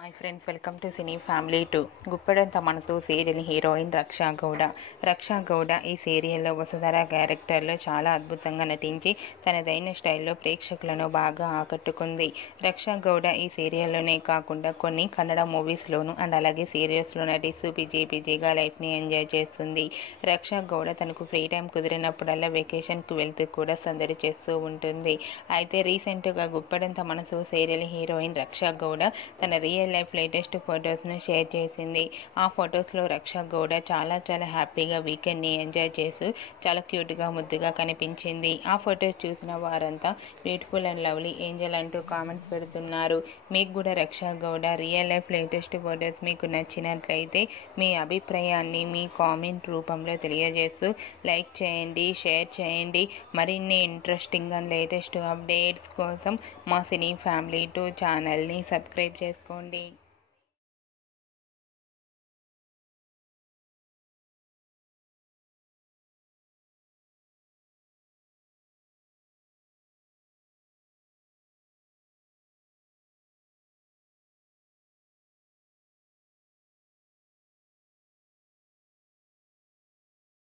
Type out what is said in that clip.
Hi friends, welcome to cine family 2. Guppedantha మనసు serial heroine రక్షా గౌడ. రక్షా గౌడ ఈ సీరియల్లో వసుధర క్యారెక్టర్లో చాలా అద్భుతంగా నటించి తనదైన స్టైల్లో ప్రేక్షకులను బాగా ఆకట్టుకుంది. రక్షా గౌడ ఈ సీరియల్లోనే కాకుండా కొన్ని కన్నడ మూవీస్లోనూ అండ్ అలాగే సీరియల్స్లో నటిస్తూ బిజీగా లైఫ్ని ఎంజాయ్ చేస్తుంది. రక్షా గౌడ తనకు ఫ్రీ టైం కుదిరినప్పుడల్లా వెకేషన్కు వెళ్తూ కూడా సందడి చేస్తూ ఉంటుంది. అయితే రీసెంట్గా గుప్పెడంత మనసు సీరియల్ హీరోయిన్ రక్షా గౌడ తన రియల్ లైఫ్ లేటెస్ట్ ఫొటోస్ను షేర్ చేసింది. ఆ ఫొటోస్లో రక్షా గౌడ చాలా హ్యాపీగా వీకెండ్ని ఎంజాయ్ చేస్తూ చాలా క్యూట్గా ముద్దుగా కనిపించింది. ఆ ఫొటోస్ చూసిన వారంతా బ్యూటిఫుల్ అండ్ లవ్లీ ఏంజల్ అంటూ కామెంట్స్ పెడుతున్నారు. మీకు కూడా Raksha Gowda real life latest photos మీకు నచ్చినట్లయితే మీ అభిప్రాయాన్ని మీ కామెంట్ రూపంలో తెలియజేస్తూ లైక్ చేయండి, షేర్ చేయండి. మరిన్ని ఇంట్రెస్టింగ్ అండ్ లేటెస్ట్ అప్డేట్స్ కోసం మా సినీ ఫ్యామిలీ 2 ఛానల్ని సబ్స్క్రైబ్ చేసుకోండి.